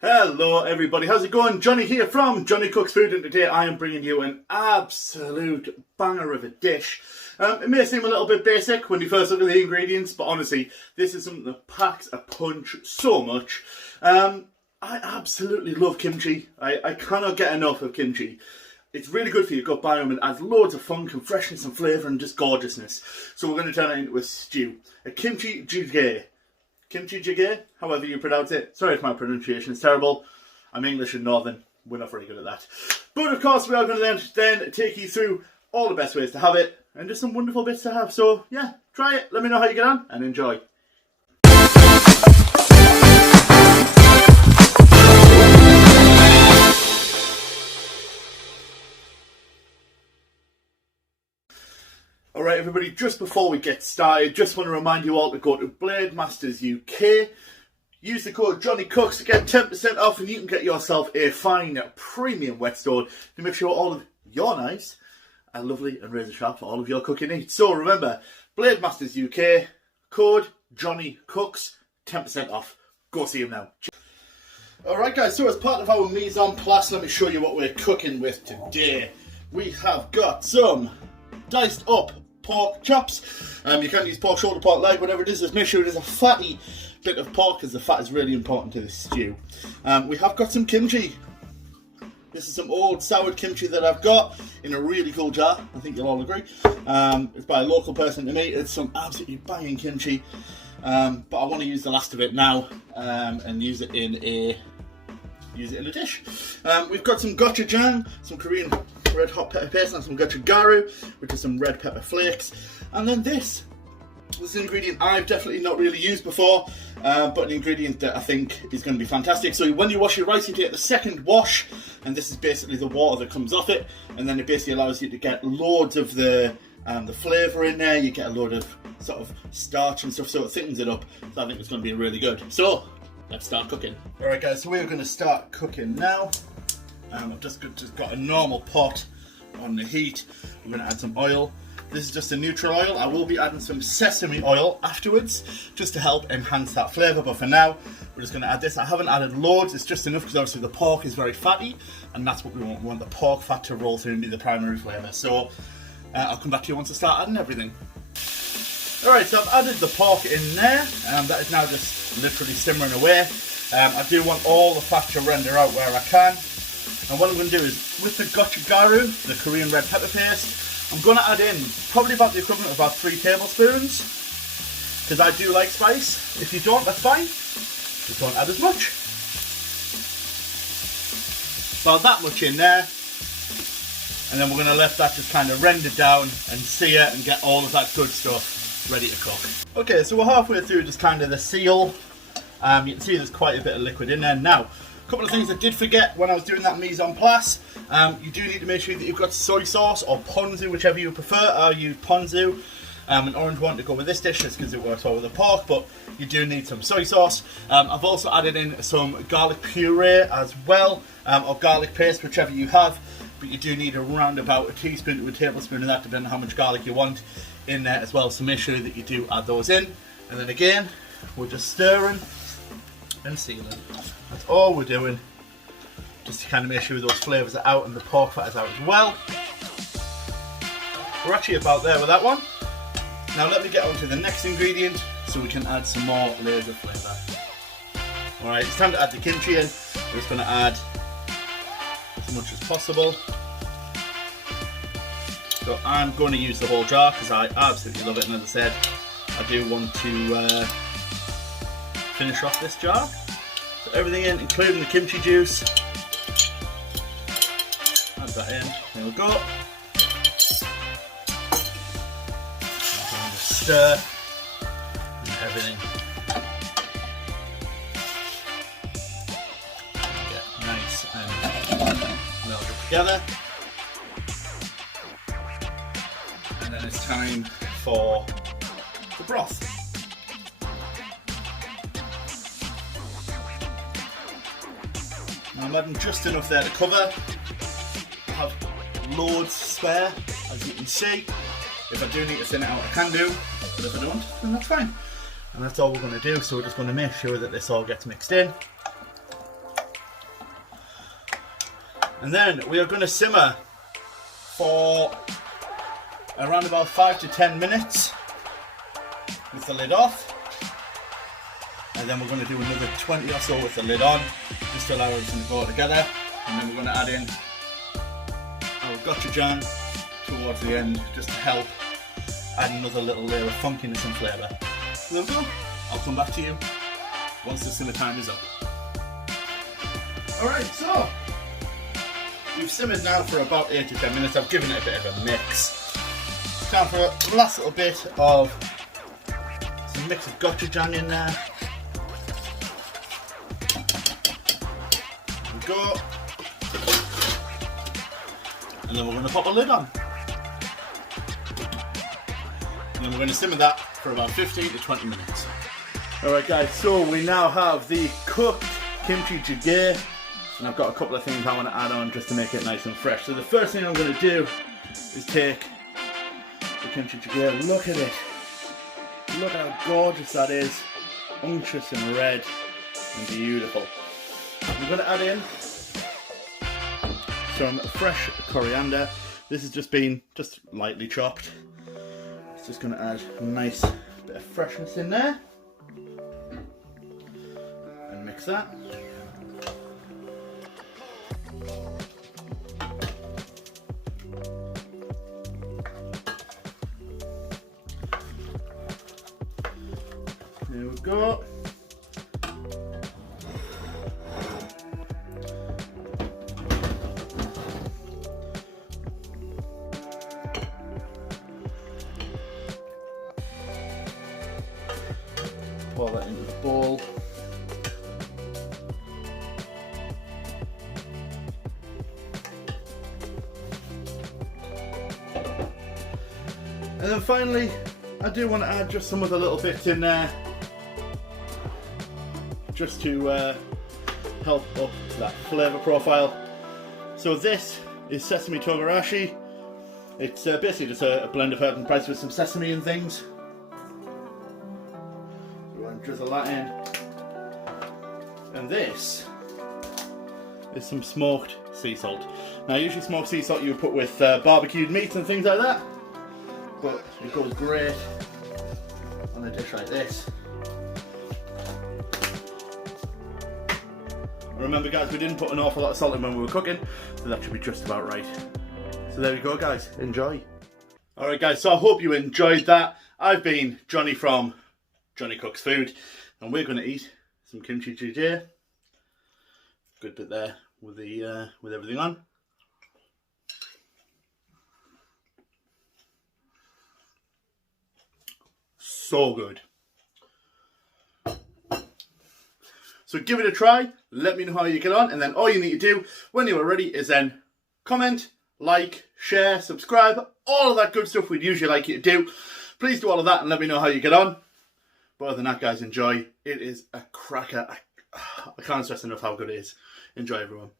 Hello everybody, how's it going? Johnny here from Johnny Cooks Food, and today I am bringing you an absolute banger of a dish. It may seem a little bit basic when you first look at the ingredients, but honestly, this is something that packs a punch so much. I absolutely love kimchi. I cannot get enough of kimchi. It's really good for your gut biome and adds loads of funk and freshness and flavour and just gorgeousness. So we're going to turn it into a stew. A kimchi jjigae. Kimchi Jjigae, however you pronounce it. Sorry if my pronunciation is terrible. I'm English and Northern. We're not very good at that. But of course we are going to then take you through all the best ways to have it and just some wonderful bits to have. So yeah, try it. Let me know how you get on and enjoy. Alright everybody, just before we get started, just want to remind you all to go to Blade Masters UK. Use the code JohnnyCooks to get 10% off and you can get yourself a fine premium whetstone to make sure all of your knives are lovely and razor sharp for all of your cooking needs. So remember, Blade Masters UK, code JohnnyCooks, 10% off. Go see him now. Alright guys, so as part of our mise en place, let me show you what we're cooking with today. We have got some diced up pork chops. You can use pork shoulder, pork leg, whatever it is. Just make sure it is a fatty bit of pork, because the fat is really important to this stew. We have got some kimchi. This is some old soured kimchi that I've got in a really cool jar. I think you'll all agree. It's by a local person to me. It's some absolutely banging kimchi, but I want to use the last of it now and use it in a dish. We've got some gochujang, some Korean red hot pepper paste, and some gochugaru, which is some red pepper flakes. And then this is an ingredient I've definitely not really used before, but an ingredient that I think is going to be fantastic. So when you wash your rice, you take the second wash, and this is basically the water that comes off it, and then it basically allows you to get loads of the flavour in there. You get a load of sort of starch and stuff, so it thickens it up. So I think it's going to be really good. So let's start cooking. Alright guys, so we're going to start cooking now. I've just got a normal pot on the heat. I'm going to add some oil. This is just a neutral oil. I will be adding some sesame oil afterwards just to help enhance that flavour, but for now we're just going to add this. I haven't added loads, it's just enough because obviously the pork is very fatty and that's what we want. We want the pork fat to roll through and be the primary flavour. So I'll come back to you once I start adding everything. Alright, so I've added the pork in there. That is now just literally simmering away. I do want all the fat to render out where I can. And what I'm going to do is, with the gochugaru, the Korean red pepper paste, I'm going to add in probably about the equivalent of about 3 tablespoons. Because I do like spice. If you don't, that's fine. Just don't add as much. So that much in there. And then we're going to let that just kind of render down and sear and get all of that good stuff ready to cook. Okay, so we're halfway through just kind of the seal. You can see there's quite a bit of liquid in there. Now, a couple of things I did forget when I was doing that mise en place. You do need to make sure that you've got soy sauce or ponzu, whichever you prefer. I use ponzu, an orange one to go with this dish just because it works well with the pork, but you do need some soy sauce. I've also added in some garlic puree as well, or garlic paste, whichever you have, but you do need around about a teaspoon to a tablespoon of that, depending on how much garlic you want in there as well, so make sure that you do add those in. And then again, we're just stirring and sealing. That's all we're doing, just to kind of make sure those flavours are out and the pork fat is out as well. We're actually about there with that one. Now let me get on to the next ingredient so we can add some more layers of flavour. Alright, it's time to add the kimchi in. We're just going to add as much as possible. So I'm going to use the whole jar because I absolutely love it, and as I said, I do want to finish off this jar. So everything in, including the kimchi juice. Add that in. There we go. And just stir and everything. Get nice and melded together. And then it's time for the broth. I'm adding just enough there to cover. I have loads spare, as you can see. If I do need to thin it out, I can do, but if I don't, then that's fine. And that's all we're going to do, so we're just going to make sure that this all gets mixed in. And then we are going to simmer for around about 5 to 10 minutes with the lid off. And then we're going to do another 20 or so with the lid on, just to allow everything to go together. And then we're going to add in our gochujang towards the end, just to help add another little layer of funkiness and flavour. So there we go. I'll come back to you once the simmer time is up. Alright, so we've simmered now for about 8 to 10 minutes. I've given it a bit of a mix. Time for a last little bit of some mix of gochujang in there. There we go. And then we're going to pop a lid on. And then we're going to simmer that for about 15 to 20 minutes. Alright guys, so we now have the cooked Kimchi Jjigae, and I've got a couple of things I want to add on just to make it nice and fresh. So the first thing I'm going to do is take the Kimchi Jjigae. Look at it. Look how gorgeous that is. Unctuous and red and beautiful. I'm going to add in some fresh coriander. This has just been lightly chopped. It's just going to add a nice bit of freshness in there. And mix that. There we go. Pour that into the bowl. And then finally, I do want to add just some other little bits in there, just to help up that flavour profile. So this is sesame togarashi. It's basically just a blend of herbs and spices with some sesame and things. So we're going to drizzle that in. And this is some smoked sea salt. Now usually smoked sea salt you would put with barbecued meats and things like that, but it goes great on a dish like this. Remember guys, we didn't put an awful lot of salt in when we were cooking, so that should be just about right. So there we go guys, enjoy. Alright guys, so I hope you enjoyed that. I've been Johnny from Johnny Cooks Food, and we're going to eat some Kimchi Jjigae. Good bit there with the with everything on. So good. So give it a try, let me know how you get on, and then all you need to do when you are ready is then comment, like, share, subscribe, all of that good stuff we'd usually like you to do. Please do all of that and let me know how you get on. But other than that guys, enjoy. It is a cracker. I can't stress enough how good it is. Enjoy everyone.